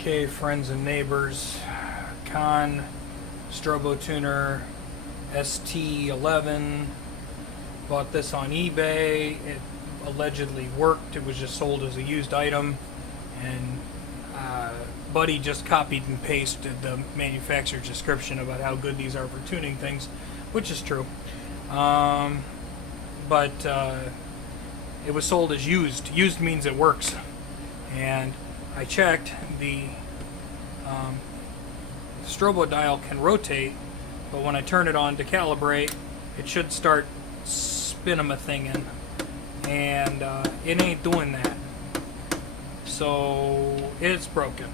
Okay, friends and neighbors, Strobotuner ST-11. Bought this on eBay. It allegedly worked. It was just sold as a used item, and Buddy just copied and pasted the manufacturer's description about how good these are for tuning things, which is true. But it was sold as used. Used means it works, and I checked. The strobo dial can rotate, but when I turn it on to calibrate, it should start spinning a thing in, and it ain't doing that. So it's broken.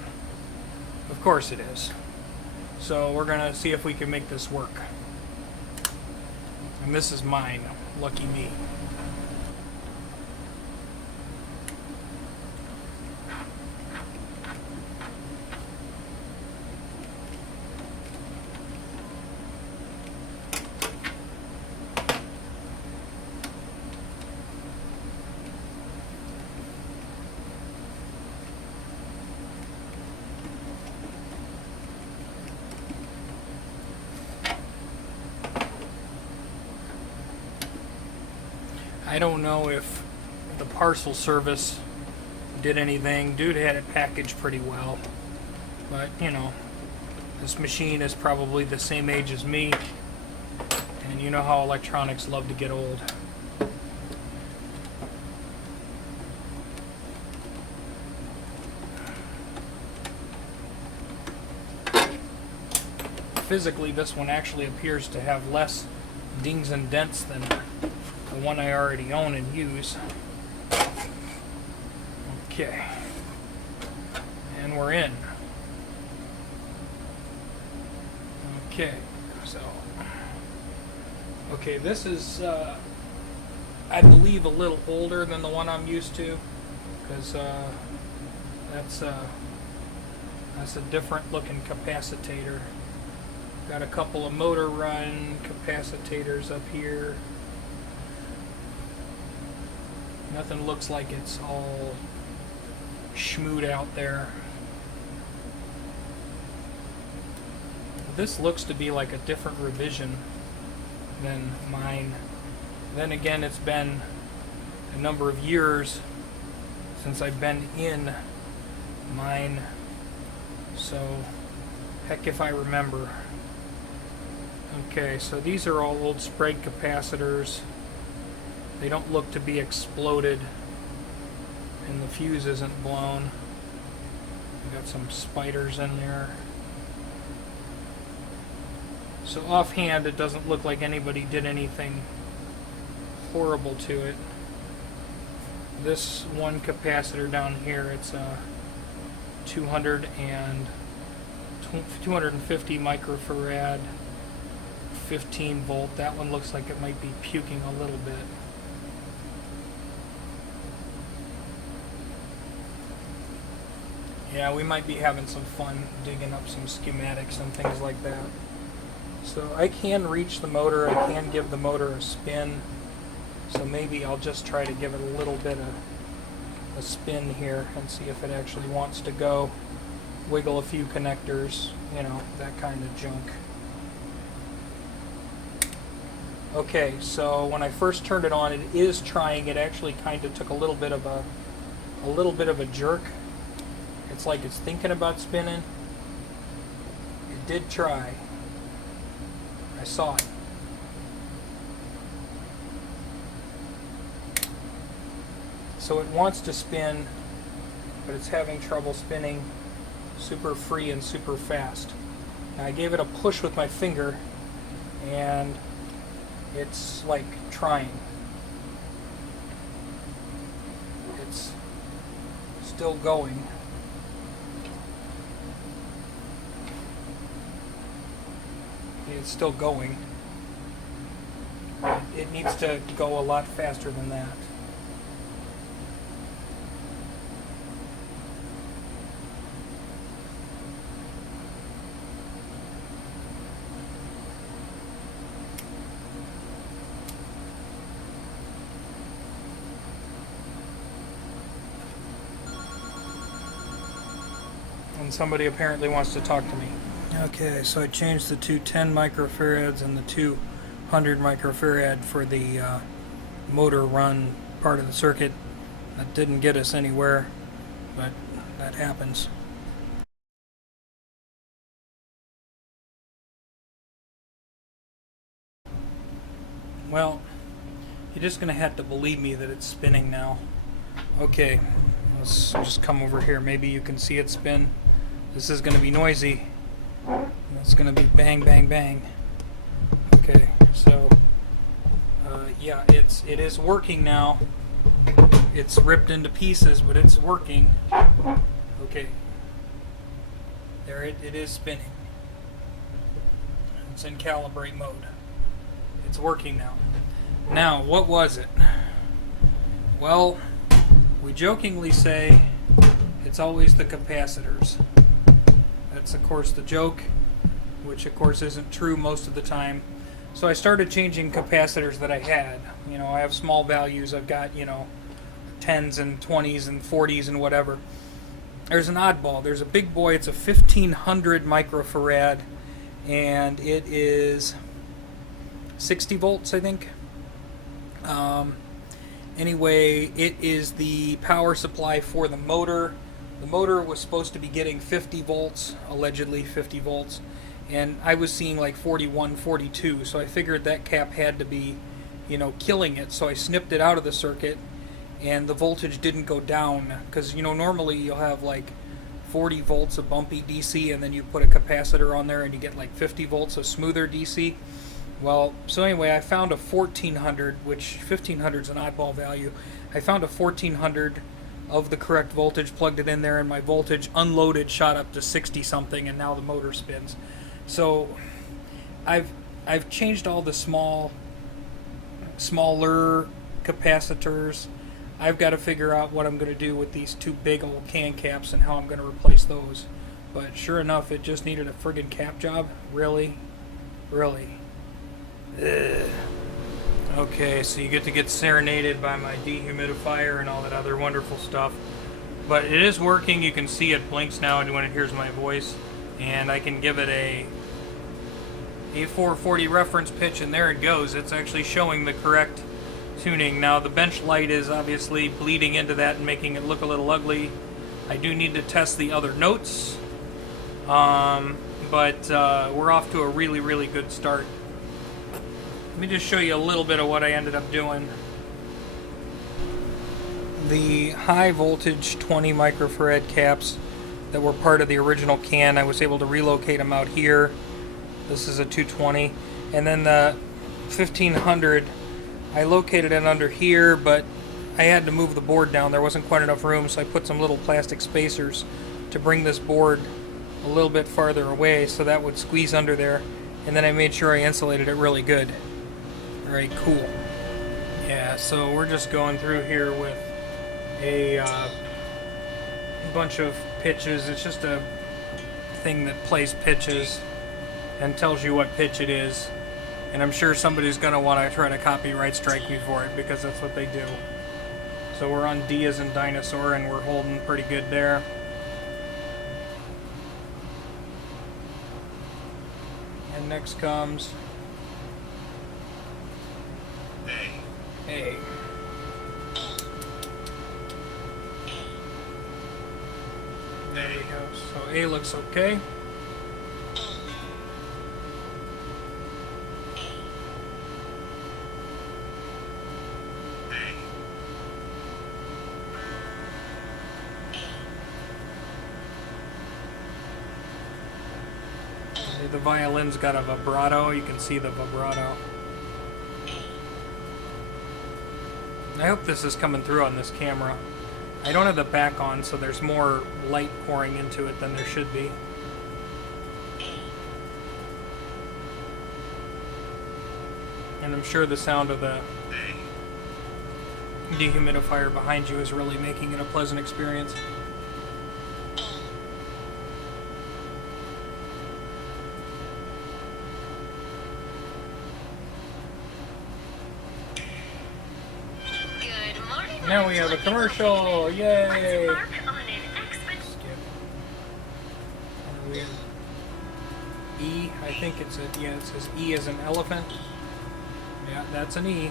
Of course it is. So we're gonna see if we can make this work. And this is mine. Lucky me. I don't know if the parcel service did anything. Dude had it packaged pretty well. But, you know, this machine is probably the same age as me. And you know how electronics love to get old. Physically, this one actually appears to have less dings and dents than the one I already own and use. Okay. And we're in. Okay, so. Okay, this is, I believe, a little older than the one I'm used to, because that's a different looking capacitor. Got a couple of motor run capacitors up here. Nothing looks like it's all schmooed out there. This looks to be like a different revision than mine. Then again, it's been a number of years since I've been in mine, so heck if I remember. Okay, so these are all old Sprague capacitors. They don't look to be exploded, and the fuse isn't blown. We got some spiders in there. So offhand, it doesn't look like anybody did anything horrible to it. This one capacitor down here, it's a 250 microfarad, 15 volt. That one looks like it might be puking a little bit. Yeah, we might be having some fun digging up some schematics and things like that. So I can reach the motor, I can give the motor a spin, so maybe I'll just try to give it a little bit of a spin here and see if it actually wants to go. Wiggle a few connectors, you know, that kind of junk. Okay, so when I first turned it on, it is trying. It actually kind of took a little bit of a jerk. It's like it's thinking about spinning. It did try. I saw it. So it wants to spin, but it's having trouble spinning super free and super fast. Now I gave it a push with my finger, and it's like trying. It's still going. It's still going. It needs to go a lot faster than that. and somebody apparently wants to talk to me. Okay, so I changed the two 10 microfarads and the 200 microfarad for the motor run part of the circuit. That didn't get us anywhere, but that happens. Well, you're just going to have to believe me that it's spinning now. Okay, let's just come over here. Maybe you can see it spin. This is going to be noisy. It's going to be bang, bang, bang. Okay, so yeah, it is working now. It's ripped into pieces, but it's working. Okay, there it is spinning. It's in calibrate mode. It's working now. Now, what was it? Well, we jokingly say it's always the capacitors. That's of course the joke, which of course isn't true most of the time. So I started changing capacitors that I had. You know, I have small values. I've got, you know, 10s and 20s and 40s and whatever. There's an oddball. There's a big boy. It's a 1500 microfarad, and it is 60 volts, I think. Anyway, it is the power supply for the motor. The motor was supposed to be getting 50 volts, allegedly 50 volts, and I was seeing like 41, 42, so I figured that cap had to be, you know, killing it. So I snipped it out of the circuit, and the voltage didn't go down, because, you know, normally you'll have like 40 volts of bumpy DC, and then you put a capacitor on there and you get like 50 volts of smoother DC. Well, so anyway, I found a 1400, which 1500 is an oddball value. I found a 1400 of the correct voltage, plugged it in there, and my voltage unloaded shot up to 60 something, and now the motor spins. So I've changed all the smaller capacitors. I've got to figure out what I'm going to do with these two big old can caps and how I'm going to replace those. But sure enough, it just needed a friggin' cap job. Really? Really? Ugh. Okay, so you get to get serenaded by my dehumidifier and all that other wonderful stuff. But it is working. You can see it blinks now when it hears my voice. And I can give it a 440 reference pitch, and there it goes. It's actually showing the correct tuning. Now the bench light is obviously bleeding into that and making it look a little ugly. I do need to test the other notes. But we're off to a really, really good start. Let me just show you a little bit of what I ended up doing. The high voltage 20 microfarad caps that were part of the original can, I was able to relocate them out here. This is a 220. And then the 1500, I located it under here, but I had to move the board down. There wasn't quite enough room, so I put some little plastic spacers to bring this board a little bit farther away so that would squeeze under there. And then I made sure I insulated it really good. Very cool. Yeah, so we're just going through here with a bunch of pitches. It's just a thing that plays pitches and tells you what pitch it is. And I'm sure somebody's going to want to try to copyright strike me for it, because that's what they do. So we're on D as in dinosaur, and we're holding pretty good there. And next comes A. There we go. So A looks okay. The violin's got a vibrato. You can see the vibrato. I hope this is coming through on this camera. I don't have the back on, so there's more light pouring into it than there should be. And I'm sure the sound of the dehumidifier behind you is really making it a pleasant experience. Now we have a commercial! Yay! E. I think it's a, yeah, it says E as an elephant. Yeah, that's an E.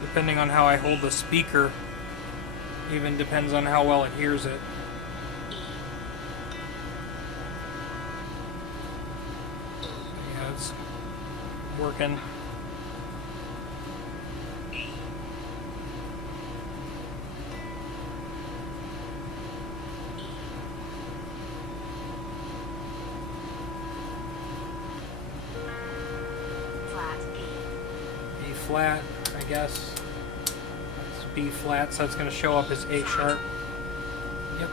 Depending on how I hold the speaker, even depends on how well it hears it. Yeah, it's working. B flat, I guess. That's B flat, so it's going to show up as A sharp. Yep.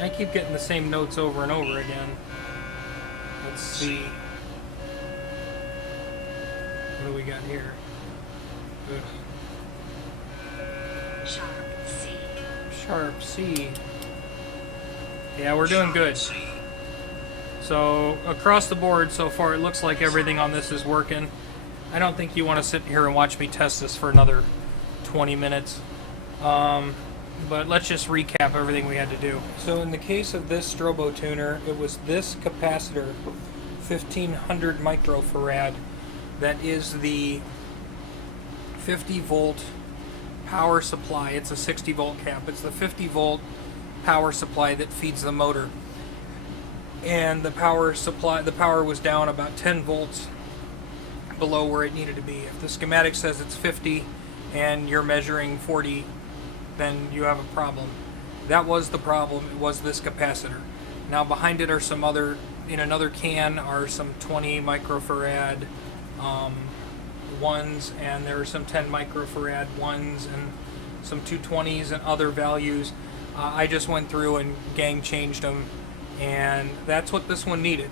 I keep getting the same notes over and over again. Let's see. What do we got here? Ugh. Sharp C. Sharp C. Yeah, we're doing good. So across the board so far, it looks like everything on this is working. I don't think you want to sit here and watch me test this for another 20 minutes. But let's just recap everything we had to do. So in the case of this Strobotuner, it was this capacitor, 1500 microfarad, that is the 50 volt power supply. It's a 60 volt cap. It's the 50 volt power supply that feeds the motor. And the power supply, the power was down about 10 volts below where it needed to be. If the schematic says it's 50 and you're measuring 40, then you have a problem. That was the problem. It was this capacitor. Now behind it are some other, in another can are some 20 microfarad ones, and there are some 10 microfarad ones and some 220s and other values. I just went through and gang changed them, and that's what this one needed.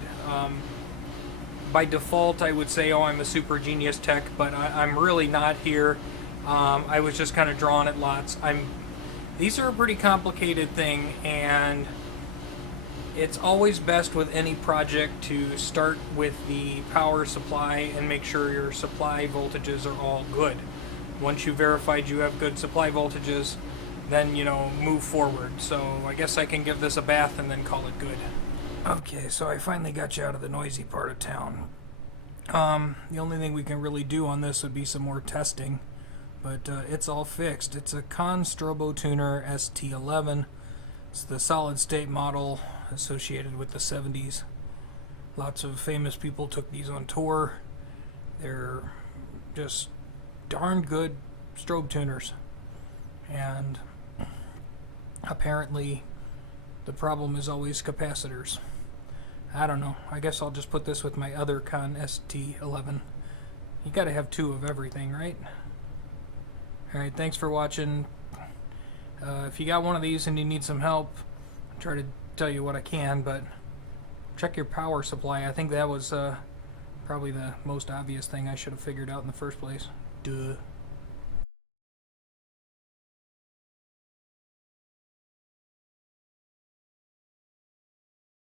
By default, I would say, oh, I'm a super genius tech, but I'm really not here. I was just kind of drawing at lots. These are a pretty complicated thing, and it's always best with any project to start with the power supply and make sure your supply voltages are all good. Once you've verified you have good supply voltages, then, you know, move forward. So I guess I can give this a bath and then call it good. Okay, so I finally got you out of the noisy part of town. The only thing we can really do on this would be some more testing, but it's all fixed. It's a Strobotuner ST-11. It's the solid state model associated with the 70s. Lots of famous people took these on tour. They're just darn good strobe tuners. And apparently the problem is always capacitors. I don't know. I guess I'll just put this with my other ST-11. You gotta have two of everything, right? Alright, thanks for watching. If you got one of these and you need some help, I'll try to tell you what I can, but check your power supply. I think that was probably the most obvious thing I should have figured out in the first place. Duh.